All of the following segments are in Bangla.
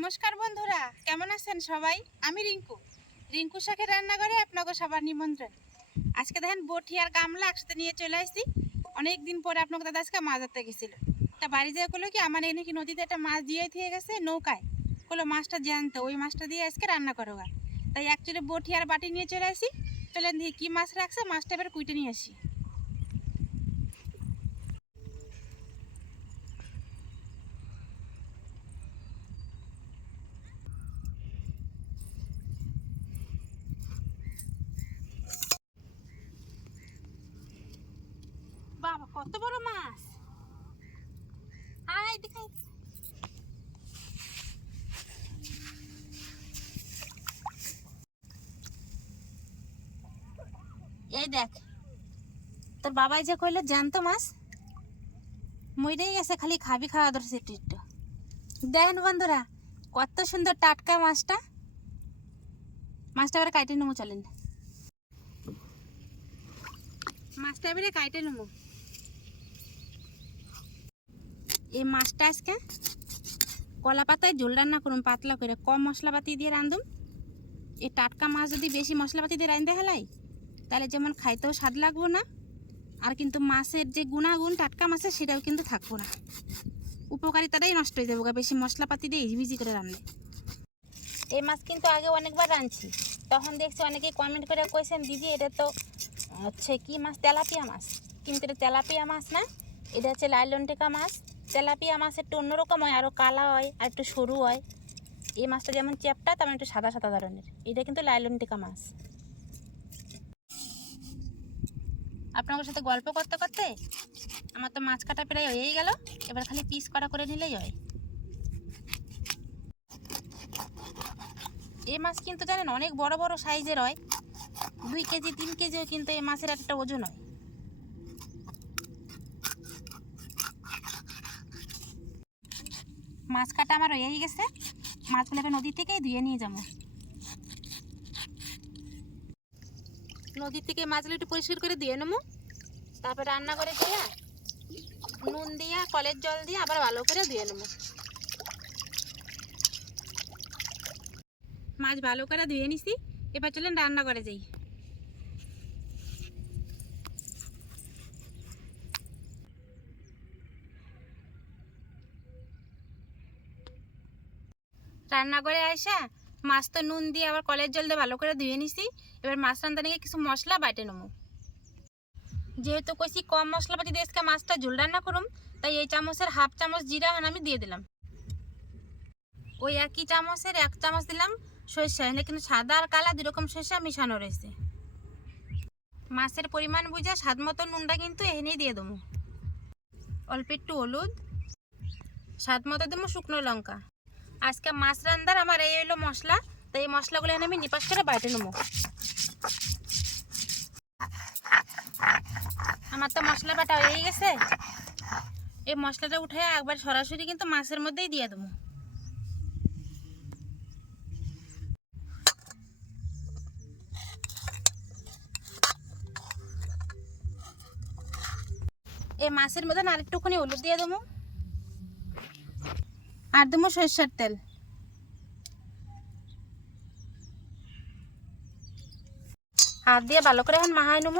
নমস্কার বন্ধুরা, কেমন আছেন সবাই? আমি রিঙ্কু। রিঙ্কু শাকের রান্নাঘরে আপনাকে সবার নিমন্ত্রণ। আজকে দেখেন বটি আর গামলা একসাথে নিয়ে চলে আসছি। অনেক দিন পরে আপনাকে দাদা আজকে মাছ ধরতে গেছিল। তা বাড়ি যেয়ে করল কি, আমার এখানে কি নদীতে একটা মাছ দিয়ে থেকে গেছে? নৌকায়। করল মাছটা জানতো ওই মাছটা দিয়ে আজকে রান্না করো। তাই অ্যাকচুয়ালি বটি আর বাটি নিয়ে চলে আসি। চলেন দিয়ে কী মাছ রাখছে, মাছটা এবার কুইটে নিয়ে আসি বাবা কত বড় মাছ। আয়, দেখাই। এই দেখ, তোর বাবাই যে কইলো জানতো মাছ, মইরেই গেছে খালি খাবি খাওয়া ধরছে একটু। দেখেন বন্ধুরা, কত সুন্দর টাটকা মাছটা। মাছটা এবারে কাইটে নেব, চলেন। মাছটা এবারে কাইটে নেব। এই মাছটা আজকে কলা পাতায় ঝোল রান্না করুন পাতলা করে। কম মশলাপাতি দিয়ে রাঁধুন এই টাটকা মাছ যদি বেশি মশলাপাতি দিয়ে রাঁধতে হেলাই, তাহলে যেমন খাইতেও স্বাদ লাগবো না, আর কিন্তু মাছের যে গুণাগুণ টাটকা মাছের, সেটাও কিন্তু থাকব না। উপকারিতাটাই নষ্ট হয়ে যাব বেশি মশলাপাতি দিয়ে ইজিবিজি করে রান্না এই মাছ কিন্তু আগে অনেকবার রাঁধছি। তখন দেখছি অনেকে কমেন্ট করে কইছেন, দিদি, এটা তো হচ্ছে কি মাছ? তেলাপিয়া মাছ। কিন্তু এটা তেলাপিয়া মাছ না, এটা হচ্ছে লাইলনটিকা মাছ। তেলাপিয়া মাছ একটু অন্যরকম হয় আরও কালা হয়, আর একটু সরু হয়। এই মাছটা যেমন চ্যাপটা, তেমন একটু সাদা সাদা ধরনের। এটা কিন্তু লাইলনটিকা মাছ। আপনাদের সাথে গল্প করতে করতে আমার তো মাছ কাটা প্রায় হয়েই গেল। এবার খালি পিস করা করে নিলেই হয়। এই মাছ কিন্তু জানেন, অনেক বড় বড় সাইজের হয়। দুই কেজি, তিন কেজিও কিন্তু এই মাছের একটা ওজন হয়। মাছ কাটা আমার হয়েই গেছে। মাছগুলোকে নদী থেকেই ধুয়ে নিয়ে যাব। নদী থেকে মাছগুলো একটু পরিষ্কার করে দিয়ে নেব। তারপর রান্না করে দিয়া নুন দিয়া, কলের জল দিয়ে আবার ভালো করে ধুয়ে নেব। মাছ ভালো করে ধুয়ে নিছি। এবার চলেন রান্না করে যাই। রান্না করে আসা মাছ তো নুন দিয়ে আবার কলের জল দিয়ে ভালো করে ধুয়ে নিছি। এবার মাছ রান্না নিয়ে কিছু মশলা বাটে নেব। যেহেতু কইছি কম মশলা মশলাপাতি দিয়ে আজকে মাছটা ঝোল রান্না করুম, তাই এই চামচের হাফ চামচ জিরা হান আমি দিয়ে দিলাম। ওই একই চামচের এক চামচ দিলাম সরিষা এখানে কিন্তু সাদা আর কালা দুই রকম সরিষা মিশানো রয়েছে। মাছের পরিমাণ বুঝে স্বাদ মতো নুনটা কিন্তু এখানেই দিয়ে দেবো। অল্প একটু হলুদ, স্বাদ মতো দেবো শুকনো লঙ্কা। আজকে মাছ রান্নার আমার এই হলো মশলা, তো এই মশলাগুলো আমি নিপাস করে বাইটে নেব। আমার তো মশলা বাটা হয়ে গেছে। এই মশলাটা উঠে একবার সরাসরি কিন্তু মাছের মধ্যেই দিয়ে দেবো। এই মাছের মধ্যে আর একটুখানি হলুদ দিয়ে দেবো। আর দেবো সরিষার তেল। হাত দিয়ে ভালো করে এখন মাহাই নেব।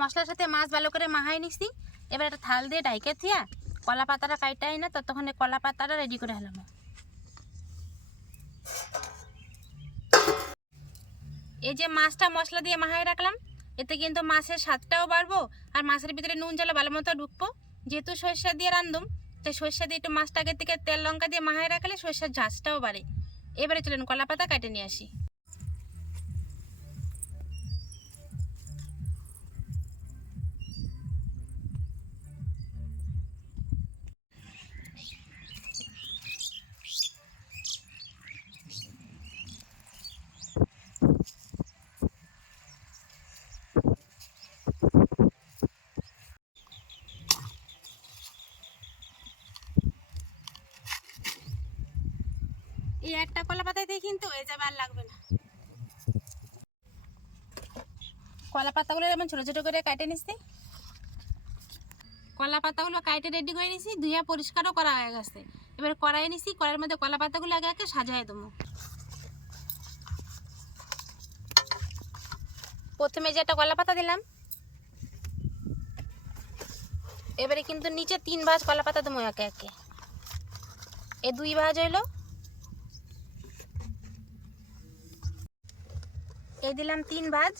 মশলার সাথে মাছ ভালো করে মাহাই নিছি। এবার একটা থাল দিয়ে ডাইকে থিয়া কলা পাতাটা কাইটাই না, ততক্ষণ কলা পাতাটা রেডি করে হেলাম এই যে মাছটা মশলা দিয়ে মাহাই রাখলাম, এতে কিন্তু মাছের স্বাদটাও বাড়বো আর মাছের ভিতরে নুন, জলে ভালো মতো ঢুকবো। যেহেতু সরষা দিয়ে রান্ধুম তাই সরষা দিয়ে একটু মাছটা আগের থেকে তেল লঙ্কা দিয়ে মাহায় রাখলে সরষার ঝাঁচটাও বাড়ে। এবারে চলেন কলা পাতা কেটে নিয়ে আসি। এই একটা কলা পাতাতেই কিন্তু হয়ে যাবে আর লাগবে না। কলা পাতাগুলো এমন ছোটো ছোটো করে কেটে নিচ্ছি কলা পাতাগুলো কাইটে রেডি করে নিছি, ধুয়ে পরিষ্কারও করা হয়ে গেছে। এবার কড়াই নিছি, কড়াইয়ের মধ্যে কলা পাতাগুলো আগে আগে সাজাই দেবো। প্রথমে যে একটা কলা পাতা দিলাম, এবারে কিন্তু নিচে তিন ভাঁজ কলা পাতা দেবো একে একে। এ দুই ভাঁজ হইল এই দিলাম তিন ভাঁজ।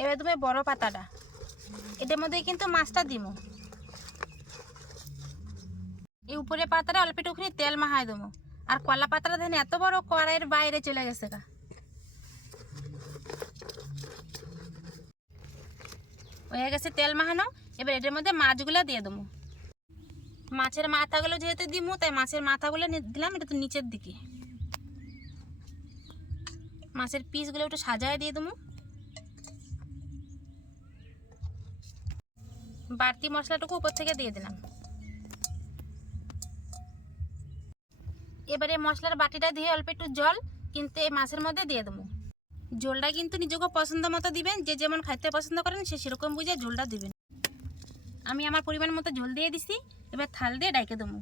এবার তুমি বড় পাতাটা। এটার মধ্যে কিন্তু মাছটা দিব। এই উপরে পাতাটা অল্প একটুখানি তেল মাহাই দেবো। আর কলা পাতাটা দেখেন, এত বড় কড়াইয়ের বাইরে চলে গেছে গা। হয়ে গেছে তেল মাখানো। এবার এটার মধ্যে মাছগুলো দিয়ে দেবো। মাছের মাথাগুলো যেহেতু দিমু, তাই মাছের মাথাগুলো দিলাম, এটা তো নিচের দিকে। মাছের পিসগুলো একটু সাজায় দিয়ে দেবো বাড়তি মশলাটুকু উপর থেকে দিয়ে দিলাম। এবারে মশলার বাটিটা দিয়ে অল্প একটু জল, কিন্তু এই মাছের মধ্যে দিয়ে দেবো জলটা কিন্তু নিজেকে পছন্দ মতো দিবেন, যে যেমন খাইতে পছন্দ করেন, সে সেরকম বুঝে জলটা দিবেন। আমি আমার পরিমাণ মতো জল দিয়ে দিছি। এবার থাল দিয়ে ডাইকে দেবো।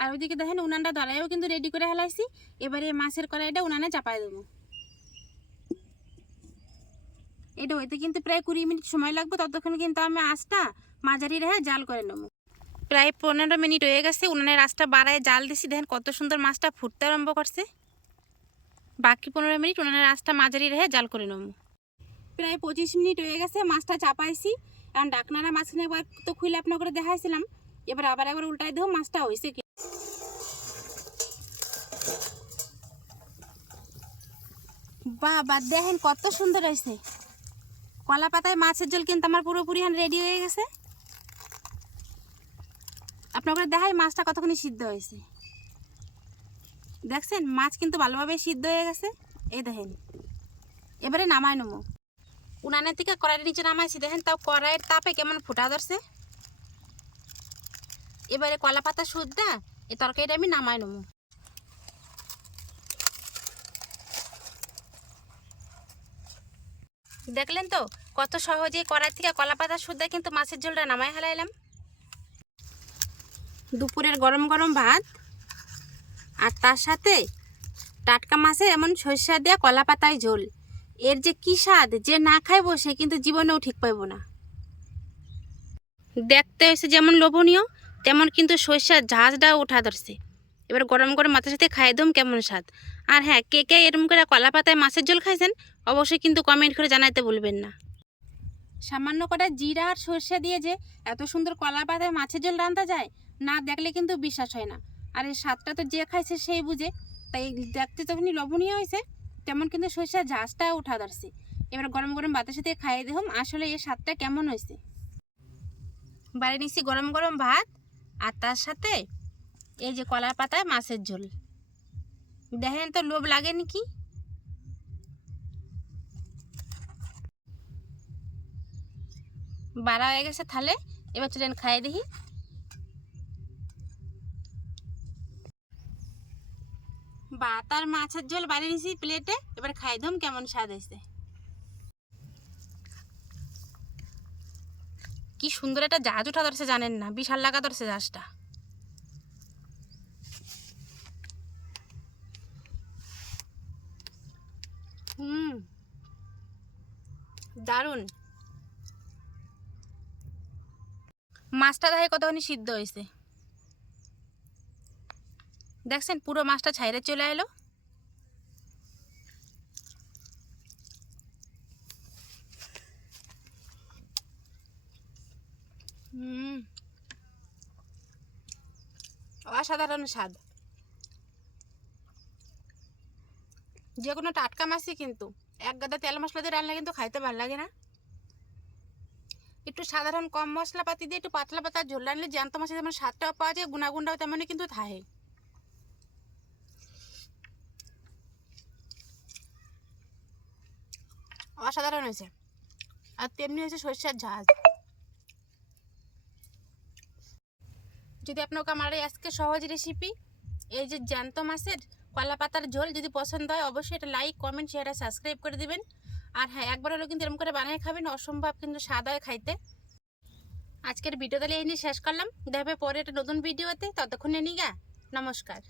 আর ওইদিকে দেখেন উনানটা ধরাইও কিন্তু রেডি করে হেলাইছি এবারে মাছের কড়াইটা উনানে চাপাই দেবো। এটা হইতে কিন্তু প্রায় কুড়ি মিনিট সময় লাগবে, ততক্ষণ কিন্তু আমি আঁচটা মাঝারি রেখে জাল করে নেব। প্রায় পনেরো মিনিট হয়ে গেছে, উনানের আঁচটা বাড়ায় জাল দিছি। দেখেন কত সুন্দর মাছটা ফুটতে আরম্ভ করছে। বাকি পনেরো মিনিট উনানের আঁচটা মাঝারি রেখে জাল করে নেব। প্রায় পঁচিশ মিনিট হয়ে গেছে, মাছটা চাপাইছি। কারণ ডাকনারা মাঝখানে একবার তো খুলে আপনার করে দেখাইছিলাম। এবার আবার একবার উল্টাই দেবো, মাছটা হয়েছে কি? বাবা, দেখেন কত সুন্দর হয়েছে কলা পাতায় মাছের ঝোল কিন্তু আমার পুরোপুরি রেডি হয়ে গেছে। আপনাকে দেখাই মাছটা কতক্ষণ সিদ্ধ হয়েছে দেখছেন, মাছ কিন্তু ভালোভাবে সিদ্ধ হয়ে গেছে। এই দেখেন, এবারে নামায় নেব। উনানের থেকে কড়াইয়ের নিচে নামাইছি, দেখেন তাও কড়াইয়ের তাপে কেমন ফুটা ধরছে। এবারে কলা পাতা সুদ্ধা, এই তরকারিটা আমি নামাই নেব। দেখলেন তো, কত সহজে কড়াই থেকে কলা পাতা সুদ্ধা কিন্তু মাছের ঝোলটা নামাই হেলাইলাম। দুপুরের গরম গরম ভাত, আর তার সাথে টাটকা মাছের এমন সরিষা দেওয়া কলা পাতায় ঝোল। এর যে কি স্বাদ, যে না খাইব সে কিন্তু জীবনেও ঠিক পাইব না। দেখতে হয়েছে যেমন লোভনীয়, তেমন কিন্তু সরিষার ঝাঁঝটাও উঠা ধরছে। এবার গরম গরম মাছের সাথে খাই দম কেমন স্বাদ। আর হ্যাঁ কে কে এরম করে কলা পাতায় মাছের ঝোল খাইছেন, অবশ্যই কিন্তু কমেন্ট করে জানাইতে ভুলবেন না। সামান্য কটা জিরা আর সর্ষে দিয়ে যে এত সুন্দর কলা পাতায় মাছের ঝোল রান্না যায়, না দেখলে কিন্তু বিশ্বাস হয় না। আর এই স্বাদটা তো যে খাইছে সেই বুঝে, তাই দেখতে যখনই লবণীয় হয়েছে তেমন কিন্তু সরিষার ঝাঁজটা উঠা ধরছে। এবার গরম গরম ভাতের সাথে খাইয়ে দেখুন আসলে এই স্বাদটা কেমন হয়েছে? বাড়ি নিচ্ছি গরম গরম ভাত, আর তার সাথে এই যে কলার পাতায় মাছের ঝোল। দেখেন তো লোভ লাগেনি কি বাড়া হয়ে গেছে থালে এবার চলেন খাইয়ে দেখি। ভাত আর মাছের ঝোল বানিয়ে নিছি প্লেটে এবার খাই দম, কেমন স্বাদ হয়েছে। কি সুন্দর একটা জাহাজ উঠা ধরছে জানেন না? বিশাল লাগা ধরছে জাহাজটা। হুম, দারুণ। মাছটা দেখে কতখানি সিদ্ধ হয়েছে। দেখছেন পুরো মাছটা ছাইরে চলে এলো। অসাধারণ স্বাদ। যে কোনো টাটকা মাছই কিন্তু, এক গাদা তেল মশলা দিয়ে রান্না কিন্তু খাইতে ভালো লাগে না। একটু সাধারণ কম মশলাপাতি দিয়ে একটু পাতলা পাতা ঝোল রানলে জ্যান্ত মাছের যেমন স্বাদটাও পাওয়া যায়, গুণাগুণটাও তেমনই কিন্তু থাকে। অসাধারণ হয়েছে। আর তেমনি হয়েছে সর্ষের ঝাঁজ যদি আপনাকে আমার এই আজকে সহজ রেসিপি এই যে জ্যান্ত মাছের কলা পাতার ঝোল যদি পছন্দ হয়, অবশ্যই এটা লাইক কমেন্ট শেয়ার আর সাবস্ক্রাইব করে দিবেন। আর হ্যাঁ একবার হলেও কিন্তু এরকম করে বানিয়ে খাবেন, অসম্ভব কিন্তু স্বাদ হয় খাইতে। আজকের ভিডিও তাহলে এই নিয়ে শেষ করলাম। দেখা হবে পরে একটা নতুন ভিডিওতে ততক্ষণে নিগা। নমস্কার।